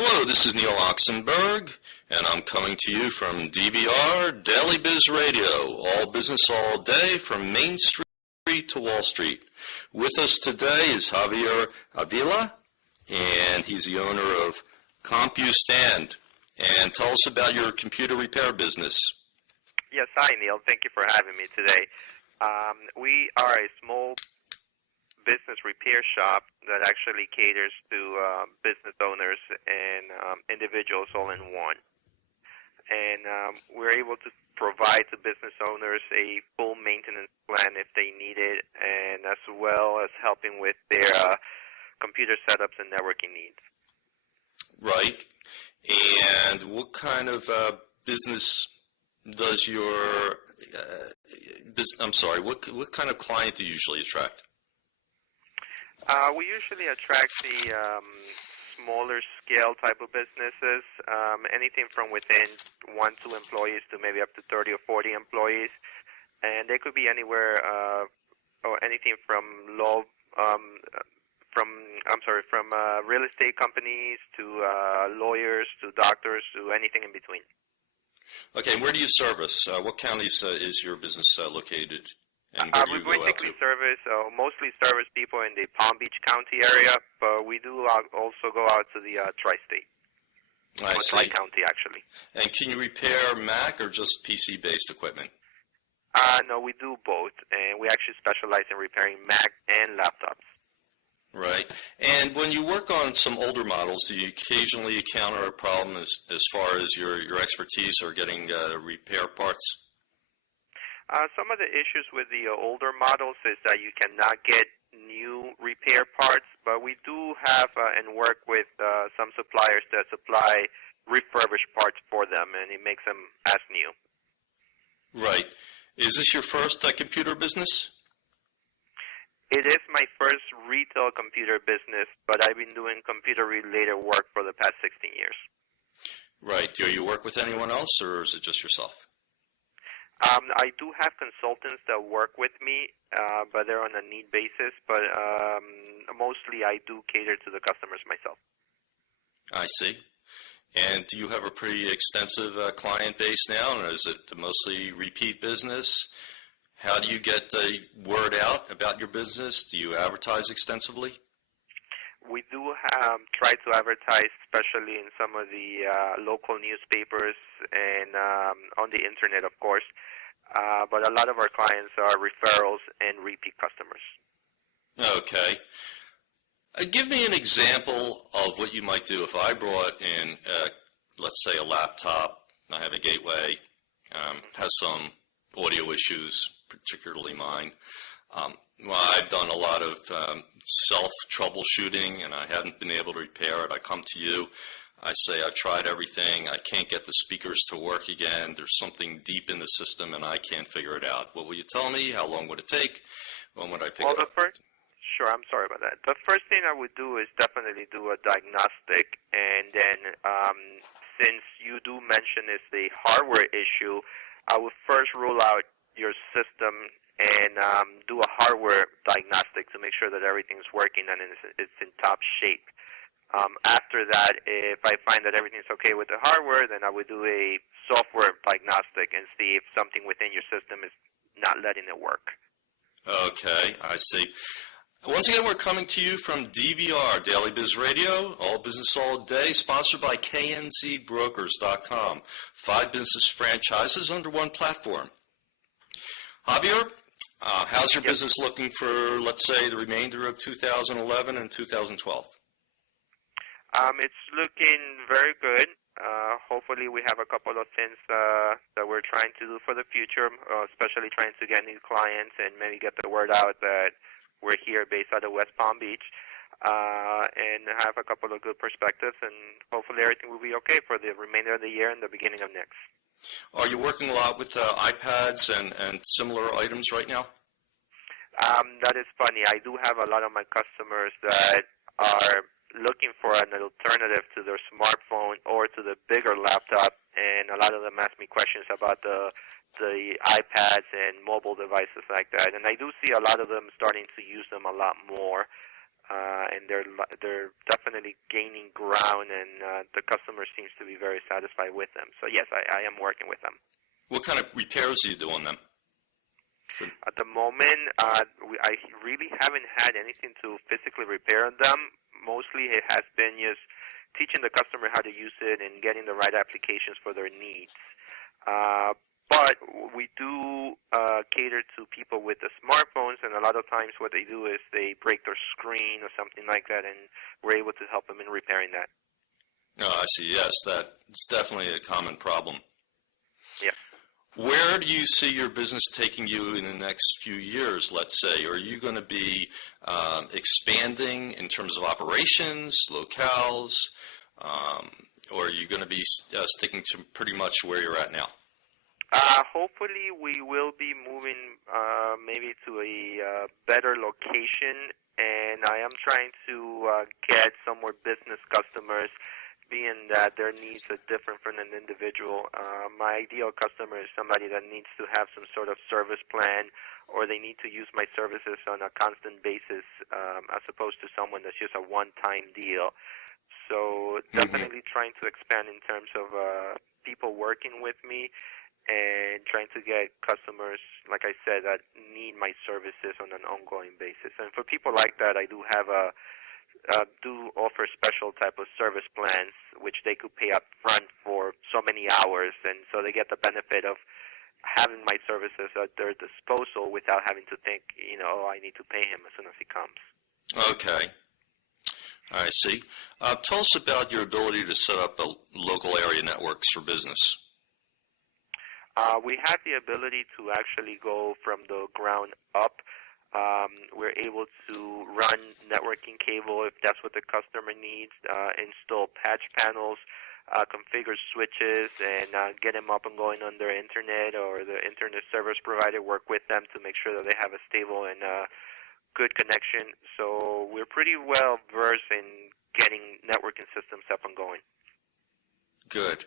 Hello, this is Neil Oxenberg, and I'm coming to you from DBR Daily Biz Radio, all business all day from Main Street to Wall Street. With us today is Xavier Avila, and he's the owner of Compustand. And tell us about your computer repair business. Yes, hi Neil. Thank you for having me today. We are a small business repair shop that actually caters to business owners and individuals all in one. And we're able to provide to business owners a full maintenance plan if they need it, and as well as helping with their computer setups and networking needs. Right. And what kind of business does your what kind of client do you usually attract? We usually attract the smaller scale type of businesses, anything from within 1-2 employees to maybe up to 30 or 40 employees, and they could be anywhere or anything from real estate companies to lawyers to doctors to anything in between. Okay, where do you service? What counties is your business located? And we basically mostly service people in the Palm Beach County area, but we do also go out to the tri-state. I see. Tri-county, actually. And can you repair Mac or just PC-based equipment? No, we do both, and we actually specialize in repairing Mac and laptops. Right. And when you work on some older models, do you occasionally encounter a problem as far as your expertise or getting repair parts? Some of the issues with the older models is that you cannot get new repair parts, but we do have and work with some suppliers that supply refurbished parts for them, and it makes them as new. Right. Is this your first computer business? It is my first retail computer business, but I've been doing computer-related work for the past 16 years. Right. Do you work with anyone else, or is it just yourself? I do have consultants that work with me, but they're on a need basis. But mostly I do cater to the customers myself. I see. And do you have a pretty extensive client base now, or is it mostly repeat business? How do you get word out about your business? Do you advertise extensively? We do try to advertise, especially in some of the local newspapers and on the internet, of course. But a lot of our clients are referrals and repeat customers. Okay. Give me an example of what you might do if I brought in, let's say, a laptop. I have a gateway, has some audio issues, particularly mine. I've done a lot of self-troubleshooting, and I haven't been able to repair it. I come to you. I say, I've tried everything. I can't get the speakers to work again. There's something deep in the system, and I can't figure it out. What will you tell me? How long would it take? When would I pick it up? Sure, I'm sorry about that. The first thing I would do is definitely do a diagnostic, and then since you do mention it's a hardware issue, I would first rule out your system and do a hardware diagnostic to make sure that everything's working and it's in top shape. After that, if I find that everything's okay with the hardware, then I would do a software diagnostic and see if something within your system is not letting it work. Okay, I see. Once again, we're coming to you from DBR, Daily Biz Radio, all business all day, sponsored by KNZbrokers.com. 5 business franchises under one platform. Javier, how's your business looking for, let's say, the remainder of 2011 and 2012? It's looking very good. Hopefully we have a couple of things that we're trying to do for the future, especially trying to get new clients and maybe get the word out that we're here based out of West Palm Beach, and have a couple of good perspectives, and hopefully everything will be okay for the remainder of the year and the beginning of next. Are you working a lot with iPads and similar items right now? That is funny. I do have a lot of my customers that are looking for an alternative to their smartphone or to the bigger laptop, and a lot of them ask me questions about the iPads and mobile devices like that. And I do see a lot of them starting to use them a lot more. and they're definitely gaining ground, and the customer seems to be very satisfied with them. So yes, I am working with them. What kind of repairs do you do on them? At the moment, I really haven't had anything to physically repair on them. Mostly it has been just teaching the customer how to use it and getting the right applications for their needs. But we do cater to people with the smartphones, and a lot of times what they do is they break their screen or something like that, and we're able to help them in repairing that. Oh, I see. Yes, that's definitely a common problem. Yeah. Where do you see your business taking you in the next few years, let's say? Are you going to be expanding in terms of operations, locales, or are you going to be sticking to pretty much where you're at now? Hopefully we will be moving maybe to a better location, and I am trying to get some more business customers, being that their needs are different from an individual. My ideal customer is somebody that needs to have some sort of service plan, or they need to use my services on a constant basis, as opposed to someone that's just a one-time deal. So definitely trying to expand in terms of people working with me, and trying to get customers, like I said, that need my services on an ongoing basis. And for people like that, I do have do offer special type of service plans, which they could pay up front for so many hours, and so they get the benefit of having my services at their disposal without having to think, I need to pay him as soon as he comes. Okay. I see. Tell us about your ability to set up local area networks for business. We have the ability to actually go from the ground up. We're able to run networking cable if that's what the customer needs, install patch panels, configure switches, and get them up and going on their internet or the internet service provider, work with them to make sure that they have a stable and good connection. So we're pretty well versed in getting networking systems up and going. Good.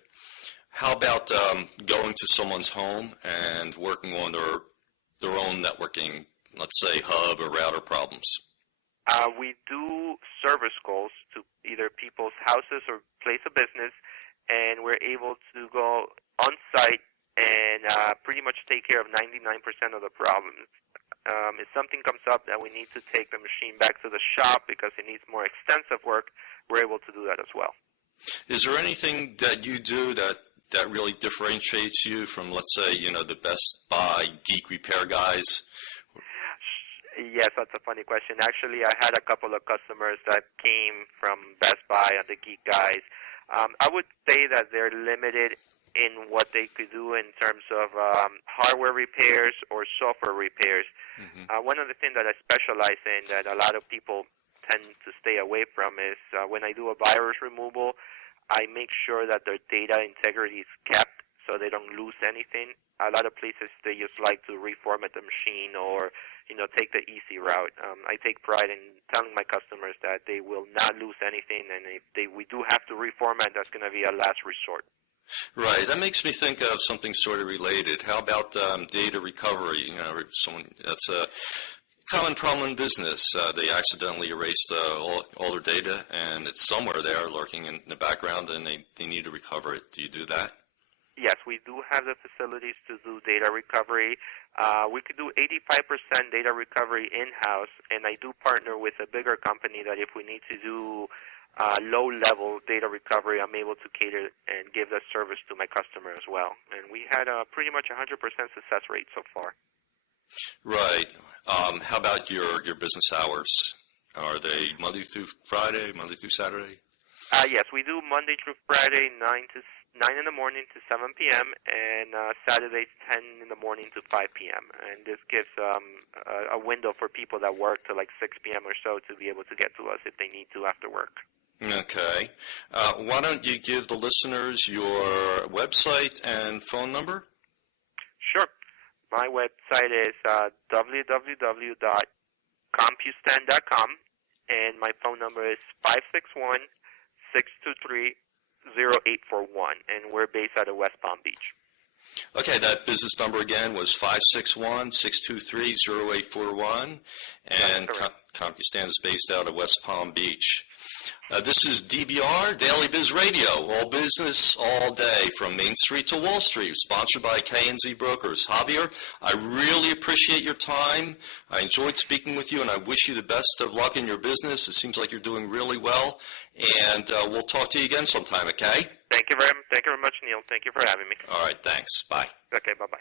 How about going to someone's home and working on their own networking, let's say hub or router problems? We do service calls to either people's houses or place of business, and we're able to go on site and pretty much take care of 99% of the problems. If something comes up that we need to take the machine back to the shop because it needs more extensive work, we're able to do that as well. Is there anything that you do that really differentiates you from, let's say, the Best Buy geek repair guys? Yes, that's a funny question. Actually, I had a couple of customers that came from Best Buy and the geek guys. I would say that they're limited in what they could do in terms of hardware repairs or software repairs. One of the things that I specialize in that a lot of people tend to stay away from is when I do a virus removal, I make sure that their data integrity is kept so they don't lose anything. A lot of places, they just like to reformat the machine or, take the easy route. I take pride in telling my customers that they will not lose anything, and if we do have to reformat, that's going to be a last resort. Right. That makes me think of something sort of related. How about data recovery? That's a common problem in business. They accidentally erased all their data, and it's somewhere there lurking in the background, and they need to recover it. Do you do that? Yes, we do have the facilities to do data recovery. We could do 85% data recovery in-house, and I do partner with a bigger company that if we need to do low-level data recovery, I'm able to cater and give that service to my customer as well. And we had pretty much 100% success rate so far. Right. How about your business hours? Are they Monday through Friday, Monday through Saturday? Yes, we do Monday through Friday, 9 in the morning to 7 p.m., and Saturdays 10 in the morning to 5 p.m. And this gives a window for people that work to like 6 p.m. or so to be able to get to us if they need to after work. Okay. Why don't you give the listeners your website and phone number? Sure. My website is www.compustand.com, and my phone number is 561-623-0841, and we're based out of West Palm Beach. Okay, that business number again was 561-623-0841, and Compustand is based out of West Palm Beach. This is DBR, Daily Biz Radio, all business, all day, from Main Street to Wall Street, sponsored by KNZ Brokers. Javier, I really appreciate your time. I enjoyed speaking with you, and I wish you the best of luck in your business. It seems like you're doing really well, and we'll talk to you again sometime, okay? Thank you very much, Neil. Thank you for having me. All right, thanks. Bye. Okay, bye-bye.